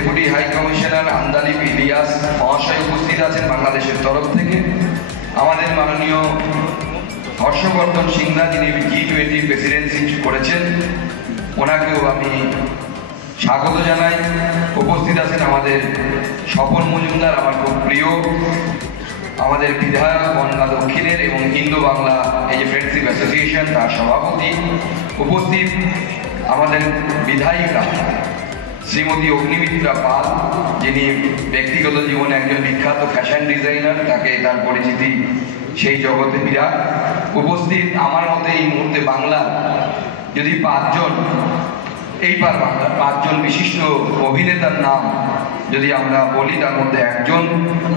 Deputy high commissioner Andalib Ilias মহাশয় উপস্থিত আছেন বাংলাদেশের তরফ থেকে। আমাদের মাননীয় হর্ষবর্ধন সিংহা, যিনি G20 প্রেসিডেন্সি করেছেন, ওনাকেও আমি স্বাগত জানাই। উপস্থিত আছেন আমাদের স্বপন মজুমদার, আমার খুব প্রিয়, আমাদের বিধায়ক বনগাঁ দক্ষিণের এবং ইন্দো বাংলা এই যে ফ্রেন্ডশিপ অ্যাসোসিয়েশন তার সভাপতি। উপস্থিত আমাদের বিধায়িকা শ্রীমতী অগ্নিমিত্রা পাল, যিনি ব্যক্তিগত জীবনে একজন বিখ্যাত ফ্যাশন ডিজাইনার, তাকে তার পরিচিতি সেই জগতে বিরাট। উপস্থিত আমার মতে এই মুহূর্তে বাংলার যদি বাংলার 5 জন বিশিষ্ট অভিনেতার নাম যদি আমরা বলি, তার মধ্যে একজন,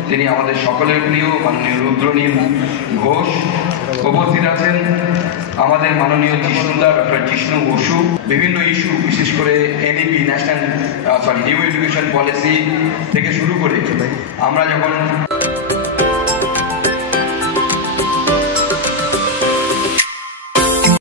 তিনি আমাদের সকলের প্রিয় মাননীয় রুদ্রনীল ঘোষ। উপস্থিত আছেন আমাদের মাননীয় জিষ্ণুদা ডক্টর জিষ্ণু বসু। বিভিন্ন ইস্যু, বিশেষ করে NEP নিউ এডুকেশন পলিসি থেকে শুরু করে আমরা যখন